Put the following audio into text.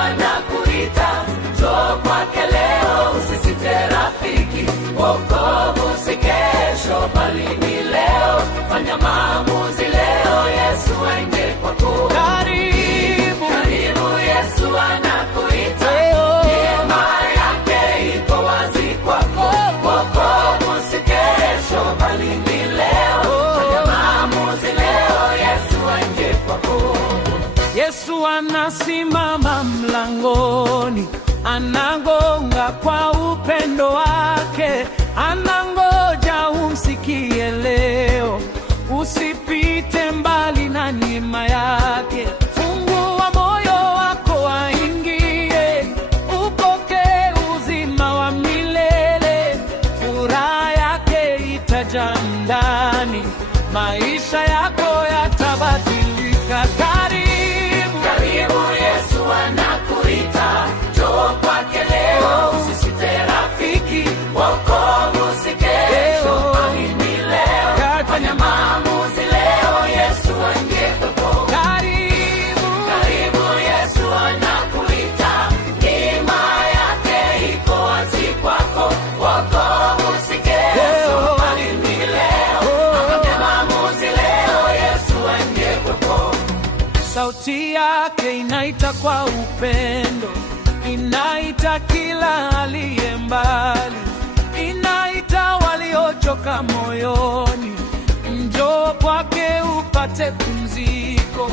anakuita, njoo kwake leo, usisite rafiki. Wokovu si kesho, bali ni leo. Fanya maamuzi leo, Yesu aende kwako. Karibu, karibu, Yesu anakuita. Neema yake iko wazi kwako. Wokovu si kesho, bali ni leo. Fanya maamuzi leo, Yesu aende kwako. Yesu anasimama mlangoni, anagonga kwa upendo wake, anangoja umsikie leo. Usipite mbali na neema yake, fungua moyo wako aingie, upokee uzima wa milele. Furaha yake itajaa ndani, maisha yako yatabadilika. Karibu, Yesu anakuita, njoo kwake leo, usisite rafiki. Wokovu si kesho, bali ni leo. Fanya maamuzi leo, Yesu aende kwako. Karibu, Yesu anakuita. Neema yake iko wazi kwako. Wokovu si kesho, bali ni leo. Fanya maamuzi leo, Yesu aende kwako. Sauti yake inaita kwa upendo, inaita kila aliye mbali, inaita waliochoka moyoni. Njoo kwake upate pumziko.